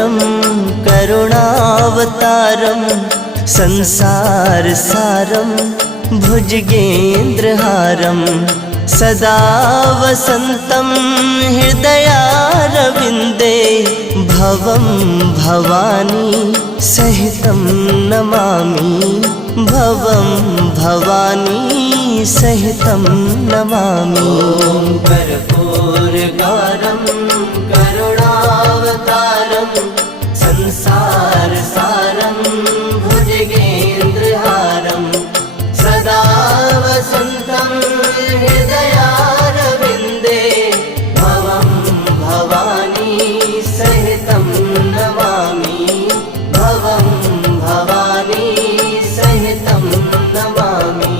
गौरम करुणावतारम संसारसारम भुजगेन्द्रहारम सदा वसन्तं हृदयारविन्दे भवं भवानी सहितं नमामि भवं भवानी सहितं नमामि। कर्पूरगौरं करुणावतारं संसारसारं भुजगेन्द्रहारं सदा वसन्तं हृदयारविन्दे भवं भवानी सहितं नमामि भवं भवानी सहितं नमामि।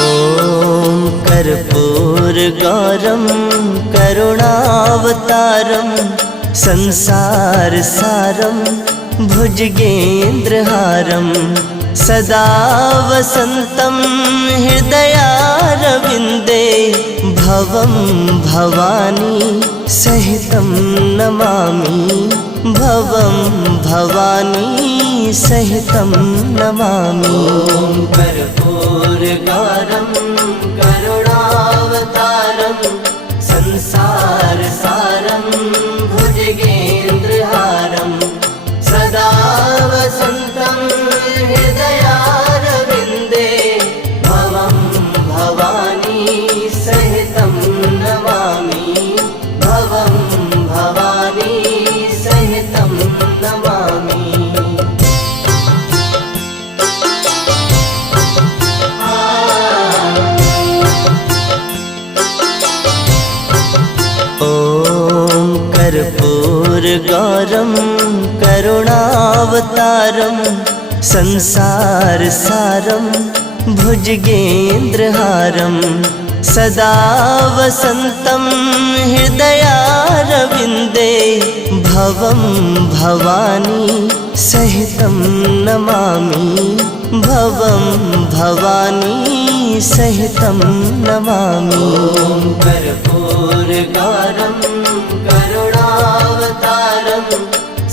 ॐ कर्पूरगौरं करुणावतारं संसारसारं भुजगेन्द्रहारं सदा वसन्तं हृदयारविन्दे भवं भवानी सहितं नमामि भवं भवानी सहितं नमामि। कर्पूरगौरं करुणावतारं संसारसारं भुजगेन्द्रहारं सदा वसन्तं हृदयारविन्दे भवं भवानी सहितं नमामि भवं भवानी सहितं नमामि। ॐ कर्पूरगौरं करुणावतारं संसारसारं भुजगेन्द्रहारं सदा वसन्तं हृदयारविन्दे भवं भवानी सहितं नमामि भवं भवानी सहितं नमामि। कर्पूरगौरं करुणावतारं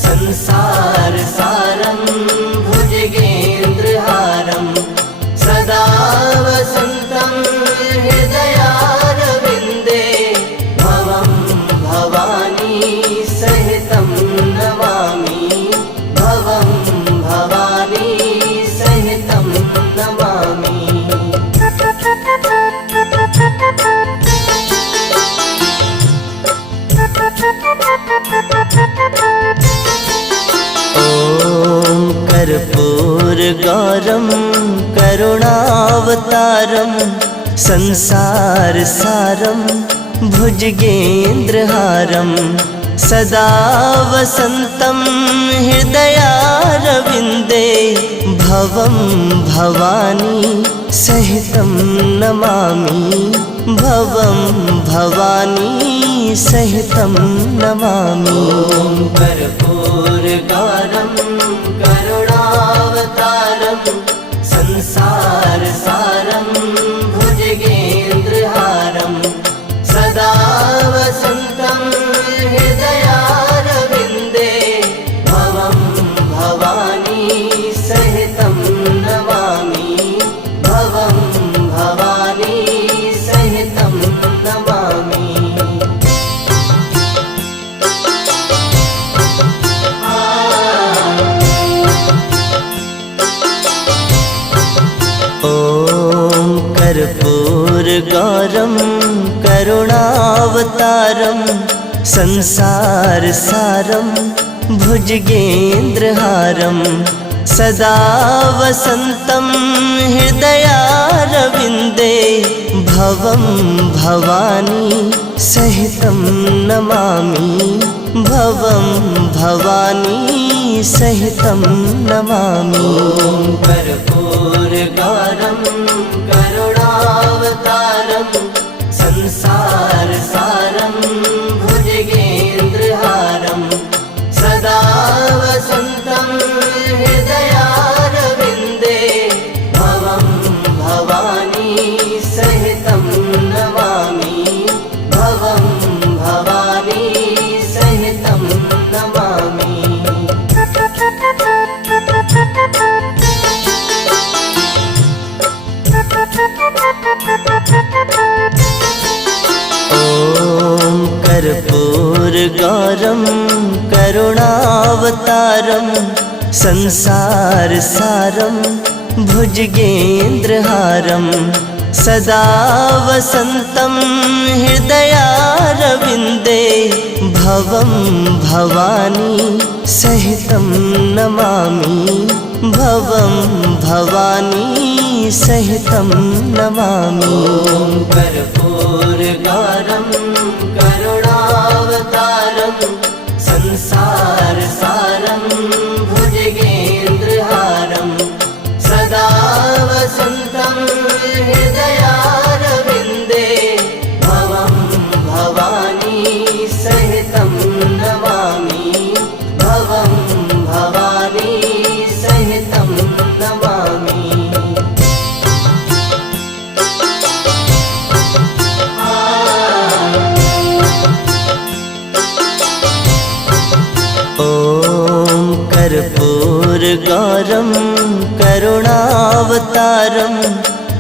संसारसारं भुजगेन्द्रहारं सदा वसन्तं हृदयारविन्दे भवं भवानी सहितं नमामि भवं भवानी सहितं नमामि। ॐ कर्पूरगौरं करुणावतारं संसारसारं भुजगेन्द्रहारं सदा वसन्तं हृदयारविन्दे भवं भवानी सहितं नमामि भवं भवानी सहितं नमामि। कर्पूरगौरं करुणावतारं संसारसारं भुजगेन्द्रहारं सदा वसन्तं हृदयारविन्दे भवं भवानी सहितं नमामि भवं भवानी सहितं नमामि। ॐ कर्पूरगौरं करुणावतारं संसारसारं भुजगेन्द्रहारं सदा वसन्तं हृदयारविन्दे भवं भवानी सहितं नमामि भवं भवानी सहितं नमामि। कर्पूरगौरं करुणावतारं संसारसारं भुजगेन्द्रहारं सदा वसन्तं हृदयारविन्दे भवं ॐ कर्पूरगौरं करुणावतारं संसारसारं भुजगेन्द्रहारं सदा वसन्तं हृदयारविन्दे भवं भवानी सहितं नमामि भवं भवानी सहितं नमामि। ॐ कर्पूरगौरं करुणावतारं संसारसारं भुजगेन्द्रहारं सदा वसन्तं हृदयारविन्दे भवं भवानी सहितं नमामि भवं भवानी सहितं नमामि। ॐ कर्पूरगौरं करुणावतारं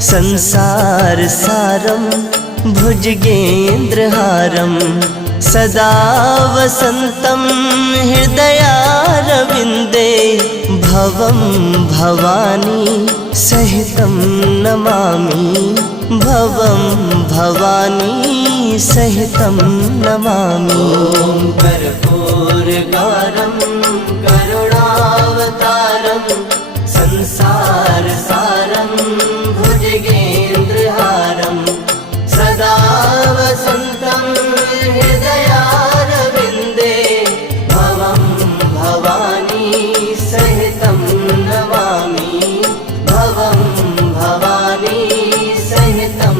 संसारसारं भुजगेन्द्रहारं सदा वसन्तं हृदयारविन्दे भवं भवानी सहितं नमामि भवं भवानी सहितं नमामि। ॐ कर्पूरगौरं करुणावतारं संसारसारं भुजगेन्द्रहारं सदा वसन्तं हृदयारविन्दे भवं भवानी सहितं नमामि भवं भवानी सहितं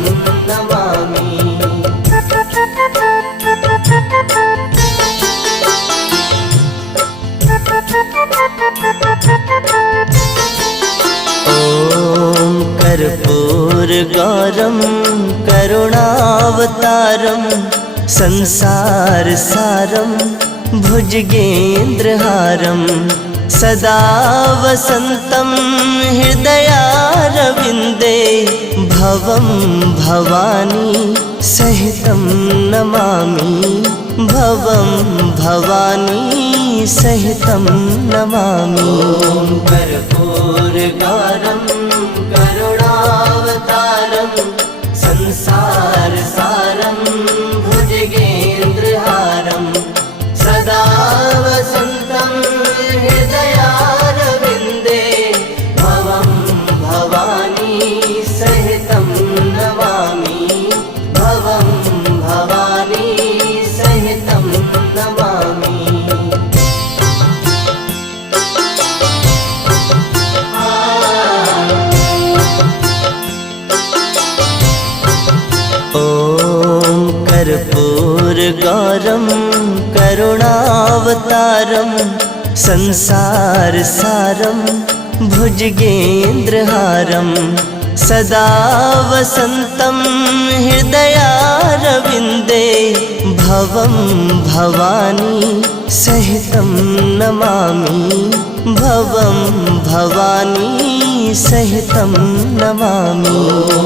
नमामि। ॐ कर्पूरगौरं करुणावतारं संसारसारं भुजगेन्द्रहारं सदा वसन्तं हृदयारविन्दे भवं भवानी सहितं नमामि भवं भवानी सहितं नमामि। ॐ कर्पूरगौरं करुणावतारं संसारसारं भुजगेन्द्रहारं सदा वसन्तं हृदयारविन्दे भवं भवानी सहितं नमामि भवं भवानी सहितं नमामि। ॐ कर्पूरगौरं करुणावतारं संसारसारं भुजगेन्द्रहारं सदा वसन्तं हृदयारविन्दे भवं भवानी सहितं नमामि भवं भवानी सहितं नमामि। ॐ